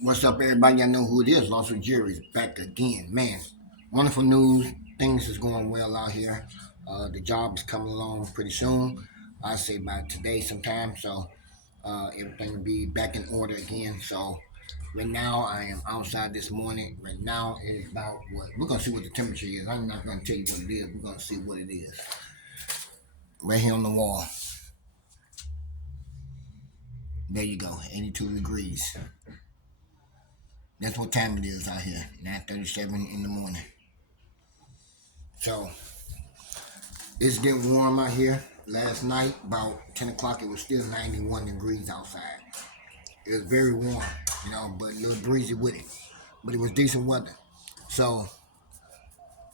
What's up, everybody? Y'all know who it is. Lost with Jerry's back again. Man, wonderful news. Things is going well out here. The job is coming along pretty soon. I say by today sometime. So everything will be back in order again. So right now I am outside this morning. Right now it is about what we're gonna see what the temperature is. I'm not gonna tell you what it is. We're gonna see what it is. Right here on the wall. There you go. 82 degrees. That's what time it is out here. 9:37 in the morning. So it's getting warm out here. Last night, about 10 o'clock, it was still 91 degrees outside. It was very warm, but a little breezy with it. But it was decent weather. So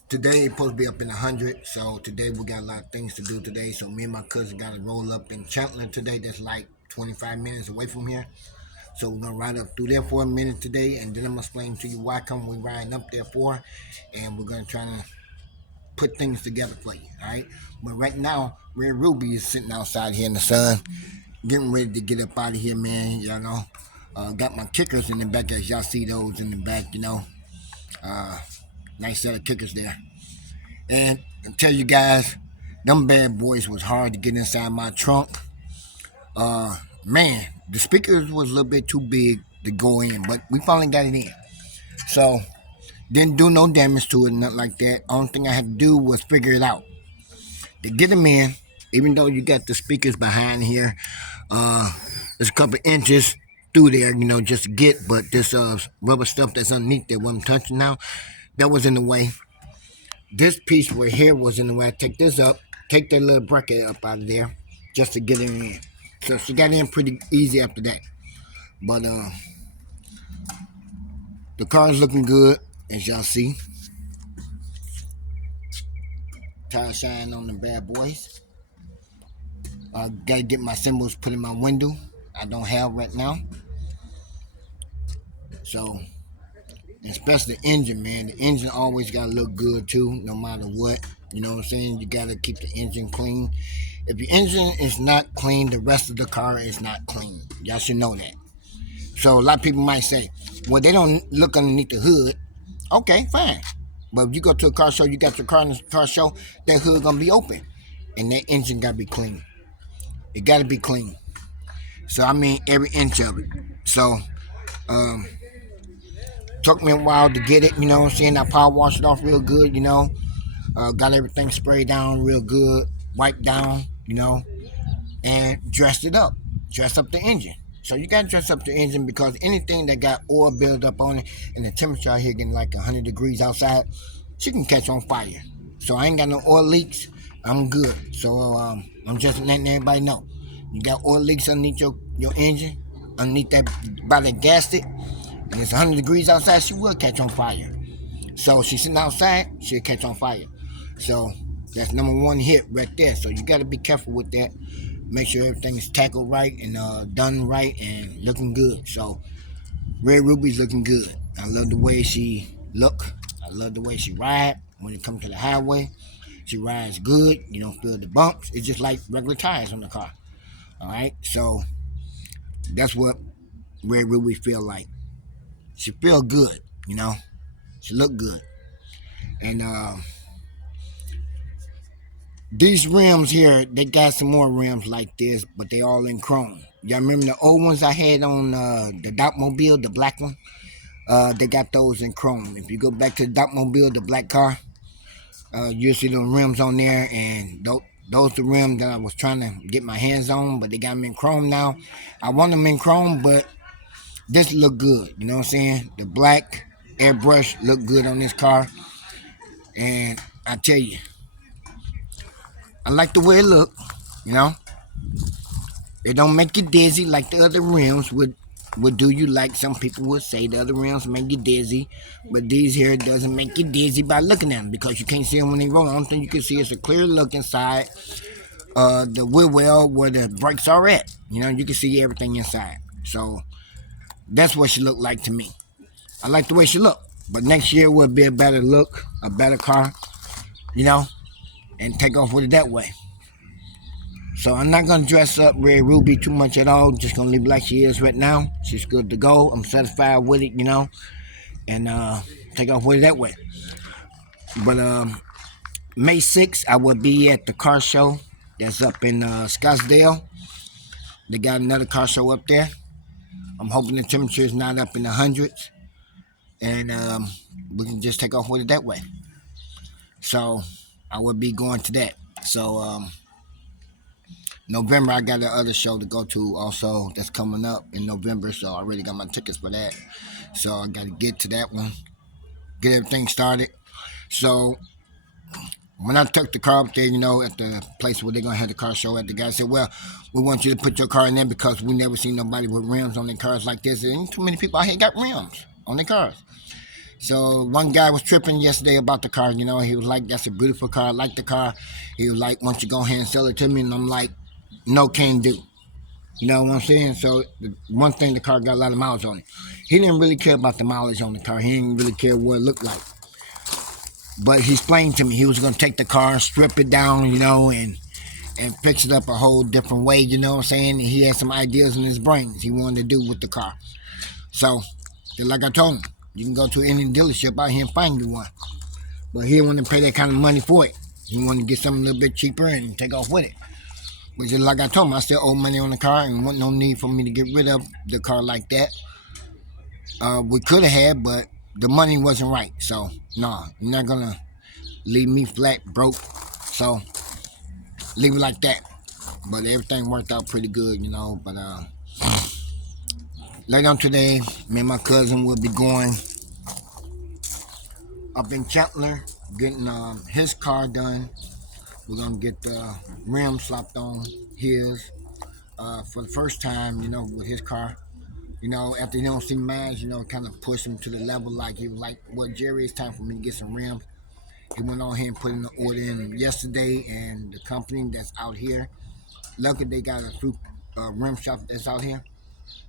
today it's supposed to be up in the 100. So today we got a lot of things to do today. So me and my cousin got to roll up in Chandler today. That's like 25 minutes away from here. So we're gonna ride up through there for a minute today, and then I'm gonna explain to you why come we riding up there for, and we're gonna try to put things together for you. All right. But right now, Red Ruby is sitting outside here in the sun, getting ready to get up out of here, man. You know, got my kickers in the back, as y'all see those in the back. Uh, nice set of kickers there. And I tell you guys, them bad boys was hard to get inside my trunk. Man, the speakers was a little bit too big to go in, but we finally got it in. So didn't do no damage to it, nothing like that. Only thing I had to do was figure it out. To get them in, even though you got the speakers behind here, uh, there's a couple inches through there, just to get, but this rubber stuff that's underneath there, what I'm touching now, that was in the way. This piece right here was in the way. I take this up, take that little bracket up out of there, just to get it in. So she got in pretty easy after that. But the car is looking good, as y'all see. Tire shine on the bad boys. Gotta get my symbols put in my window. I don't have right now. So, especially the engine, man. The engine always gotta look good too, no matter what. You know what I'm saying? You gotta keep the engine clean. If your engine is not clean, the rest of the car is not clean. Y'all should know that. So a lot of people might say, well, they don't look underneath the hood. Okay, fine. But if you go to a car show, you got your car in the car show, that hood gonna be open. And that engine gotta be clean. It gotta be clean. So I mean every inch of it. So took me a while to get it, you know what I'm saying? I power washed it off real good, got everything sprayed down real good, wiped down, and dressed it up. Dressed up the engine. So you gotta dress up the engine because anything that got oil built up on it and the temperature out here getting like 100 degrees outside, she can catch on fire. So I ain't got no oil leaks. I'm good. So I'm just letting everybody know. You got oil leaks underneath your engine, underneath that by the gasket, and it's 100 degrees outside, she will catch on fire. So she's sitting outside, she'll catch on fire. So that's number one hit right there. So you got to be careful with that. Make sure everything is tackled right and done right and looking good. So Red Ruby's looking good. I love the way she look. I love the way she ride. When it comes to the highway, she rides good. You don't feel the bumps. It's just like regular tires on the car. All right. So that's what Red Ruby feel like. She feel good. She look good. And these rims here, they got some more rims like this, but they all in chrome. Y'all remember the old ones I had on the Dotmobile, the black one? They got those in chrome. If you go back to the Dotmobile, the black car, you'll see the rims on there, and those the rims that I was trying to get my hands on, but they got them in chrome now. I want them in chrome, but this look good. You know what I'm saying? The black airbrush look good on this car, and I tell you, I like the way it look. You know, it don't make you dizzy like the other rims would do you, like some people would say the other rims make you dizzy, but these here doesn't make you dizzy by looking at them because you can't see them when they roll. The only thing you can see is a clear look inside the wheel well where the brakes are at. You can see everything inside. So that's what she looked like to me. I like the way she looked, but next year will be a better look, a better car, and take off with it that way. So I'm not gonna dress up Red Ruby too much at all. Just gonna leave it like she is right now. She's good to go. I'm satisfied with it, and take off with it that way. But May 6th, I will be at the car show that's up in Scottsdale. They got another car show up there. I'm hoping the temperature is not up in the hundreds, and we can just take off with it that way. So I will be going to that. So November, I got another show to go to also that's coming up in November. So I already got my tickets for that. So I got to get to that one, get everything started. So when I took the car up there, at the place where they're going to have the car show at, the guy said, well, we want you to put your car in there because we never seen nobody with rims on their cars like this. And ain't too many people out here got rims on their cars. So one guy was tripping yesterday about the car. He was like, that's a beautiful car. I like the car. He was like, why don't you go ahead and sell it to me? And I'm like, no, can't do. You know what I'm saying? So the one thing, the car got a lot of miles on it. He didn't really care about the mileage on the car. He didn't really care what it looked like. But he explained to me he was going to take the car, strip it down, and fix it up a whole different way, you know what I'm saying? And he had some ideas in his brains he wanted to do with the car. So, just like I told him, you can go to any dealership out here and find you one. But he didn't want to pay that kind of money for it. He wanted to get something a little bit cheaper and take off with it. But just like I told him, I still owe money on the car and wasn't no need for me to get rid of the car like that. We could have had, but the money wasn't right. So, no, you're not going to leave me flat broke. So, leave it like that. But everything worked out pretty good, But later on today, me and my cousin will be going up in Chandler, getting his car done. We're going to get the rim slapped on his for the first time, with his car. After he don't see miles, kind of push him to the level like he was like, well, Jerry, it's time for me to get some rims. He went on here and put in the order in yesterday, and the company that's out here, luckily they got a through rim shop that's out here.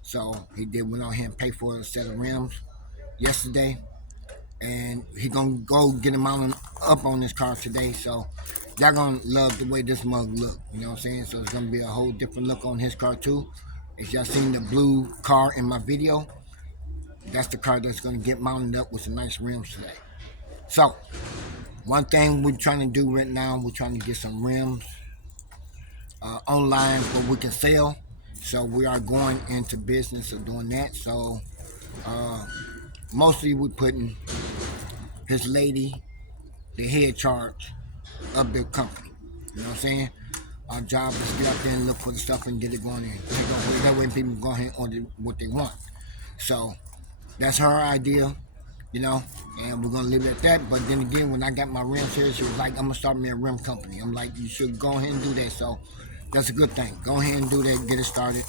So he went on here and pay for a set of rims yesterday, and he gonna go get him mounted up on this car today. So y'all gonna love the way this mug look. You know what I'm saying? So it's gonna be a whole different look on his car too. If y'all seen the blue car in my video, that's the car that's gonna get mounted up with some nice rims today. So one thing we're trying to do right now, we're trying to get some rims online where we can sell. So we are going into business of doing that. So mostly we're putting his lady, the head charge of the company. You know what I'm saying? Our job is to get out there and look for the stuff and get it going in. Take off with it. That way people go ahead and order what they want. So that's her idea, and we're going to leave it at that. But then again, when I got my rims here, she was like, I'm going to start me a rim company. I'm like, you should go ahead and do that. So that's a good thing. Go ahead and do that, get it started.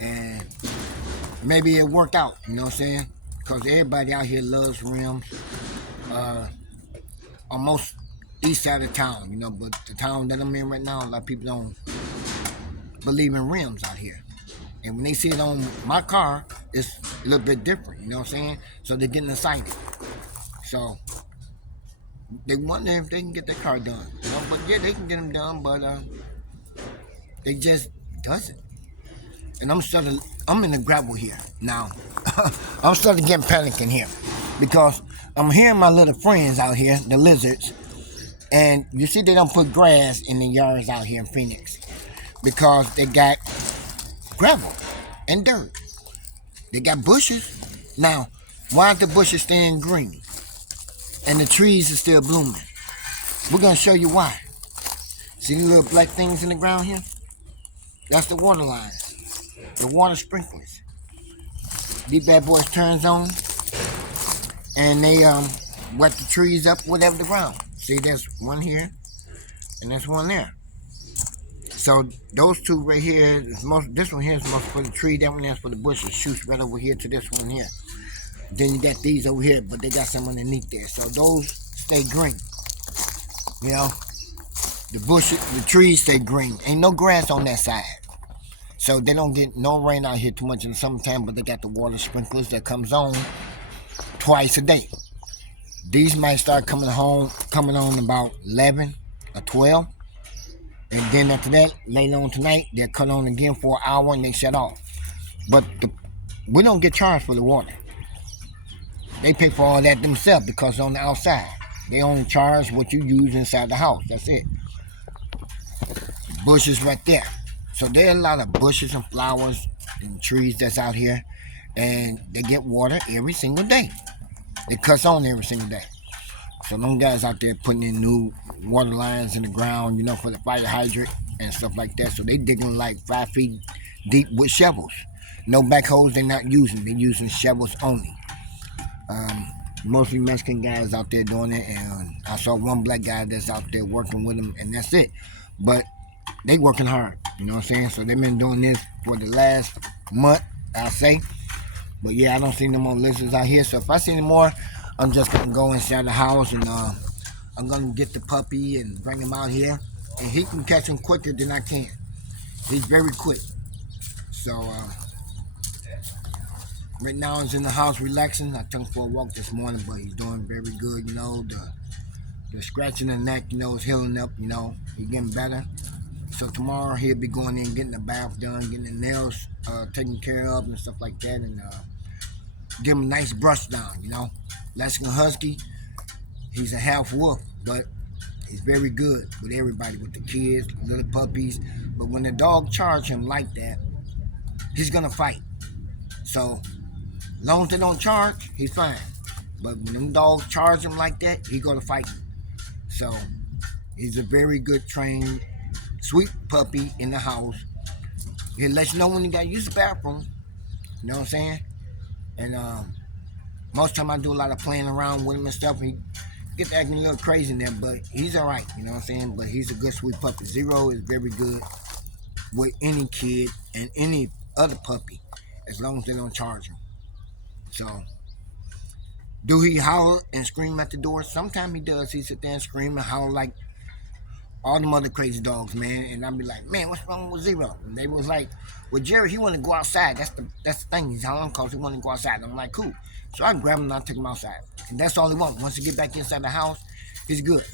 And maybe it'll work out, you know what I'm saying? Because everybody out here loves rims. Almost east side of town, but the town that I'm in right now, a lot of people don't believe in rims out here. And when they see it on my car, it's a little bit different, you know what I'm saying? So they're getting excited. So they wonder if they can get their car done. But yeah, they can get them done, but they just doesn't. And I'm in the gravel here now. I'm starting to get panicking here because I'm hearing my little friends out here, the lizards, and you see they don't put grass in the yards out here in Phoenix because they got gravel and dirt. They got bushes. Now, why aren't the bushes staying green and the trees are still blooming? We're going to show you why. See the little black things in the ground here? That's the water lines, the water sprinklers. These bad boys turns on and they wet the trees up, whatever the ground. See, there's one here and there's one there. So those two right here, this one here is most for the tree, that one there's for the bushes. Shoots right over here to this one here. Then you got these over here, but they got some underneath there. So those stay green. The bushes, the trees stay green. Ain't no grass on that side. So they don't get no rain out here too much in the summertime, but they got the water sprinklers that comes on twice a day. These might start coming on about 11 or 12. And then after that, later on tonight, they'll cut on again for an hour and they shut off. But we don't get charged for the water. They pay for all that themselves because it's on the outside. They only charge what you use inside the house. That's it. Bushes right there. So there are a lot of bushes and flowers and trees that's out here, and they get water every single day. It cuts on every single day. So them guys out there putting in new water lines in the ground, for the fire hydrant and stuff like that. So they digging like 5 feet deep with shovels. No backhoes they're not using. They're using shovels only. Mostly Mexican guys out there doing it, and I saw one black guy that's out there working with them, and that's it. But they working hard, you know what I'm saying? So they've been doing this for the last month, I say. But yeah, I don't see no more lizards out here. So if I see any more, I'm just gonna go inside the house and I'm gonna get the puppy and bring him out here, and he can catch him quicker than I can. He's very quick. So right now he's in the house relaxing. I took him for a walk this morning, but he's doing very good. The scratching the neck, is healing up. He's getting better. So tomorrow he'll be going in, getting the bath done, getting the nails taken care of and stuff like that, and give him a nice brush down. Mexican Husky, he's a half wolf, but he's very good with everybody, with the kids, little puppies. But when the dog charge him like that, he's gonna fight. So as long as they don't charge, he's fine. But when them dogs charge him like that, he gonna fight. So he's a very good trained, sweet puppy in the house. He'll let you know when you gotta use the bathroom. You know what I'm saying? And most of the time I do a lot of playing around with him and stuff. He gets acting a little crazy in there, but he's all right. You know what I'm saying? But he's a good, sweet puppy. Zero is very good with any kid and any other puppy, as long as they don't charge him. So, do he holler and scream at the door? Sometimes he does. He sit there and scream and holler like all them other crazy dogs, man. And I'd be like, man, what's wrong with Zero? And they was like, well, Jerry, he want to go outside. That's the thing. He's hollering because he want to go outside. And I'm like, cool. So I grab him and I take him outside. And that's all he wants. Once he get back inside the house, he's good.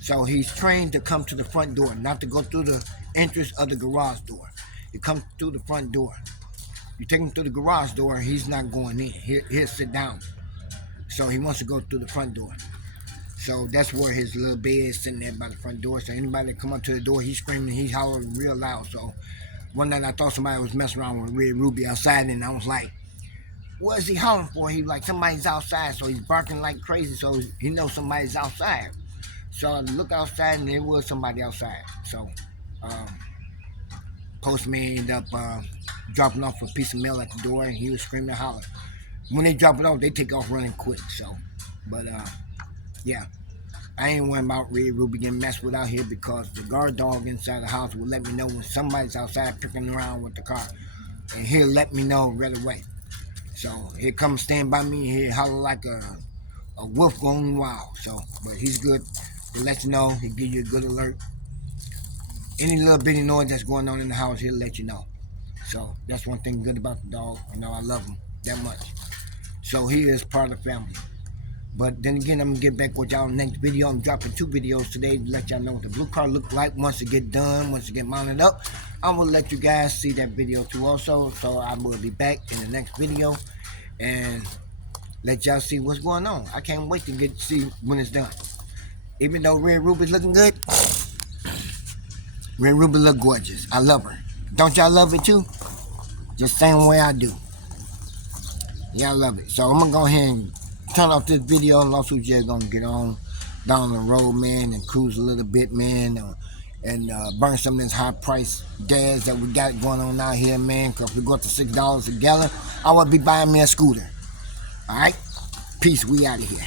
So he's trained to come to the front door, not to go through the entrance of the garage door. He comes through the front door. You take him through the garage door, he's not going in. He'll sit down. So he wants to go through the front door. So that's where his little bed is, sitting there by the front door. So anybody that come up to the door, he's screaming, he's hollering real loud. So one night I thought somebody was messing around with Red Ruby outside, and I was like, what is he hollering for? He was like, somebody's outside. So he's barking like crazy, so he knows somebody's outside. So I look outside, and there was somebody outside. So postman ended up dropping off a piece of mail at the door, and he was screaming and hollering. When they drop it off, they take off running quick. So, but yeah, I ain't worrying about Red Ruby getting messed with out here, because the guard dog inside the house will let me know when somebody's outside picking around with the car, and he'll let me know right away. So he'll come stand by me, and he'll holler like a wolf going wild. So, but he's good. He'll let you know. He'll give you a good alert. Any little bitty noise that's going on in the house, he'll let you know. So that's one thing good about the dog. I love him that much. So he is part of the family. But then again, I'm going to get back with y'all next video. I'm dropping 2 videos today to let y'all know what the blue car look like once it get done, once it get mounted up. I'm going to let you guys see that video too also. So I will be back in the next video and let y'all see what's going on. I can't wait to see when it's done. Even though Red Ruby's looking good, Red Ruby look gorgeous. I love her. Don't y'all love it too? Just same way I do. Yeah, I love it. So I'm going to go ahead and turn off this video, and also just going to get on down the road, man, and cruise a little bit, man, and burn some of this high price gas that we got going on out here, man, because if we go up to $6 a gallon, I will be buying me a scooter. All right? Peace. We out of here.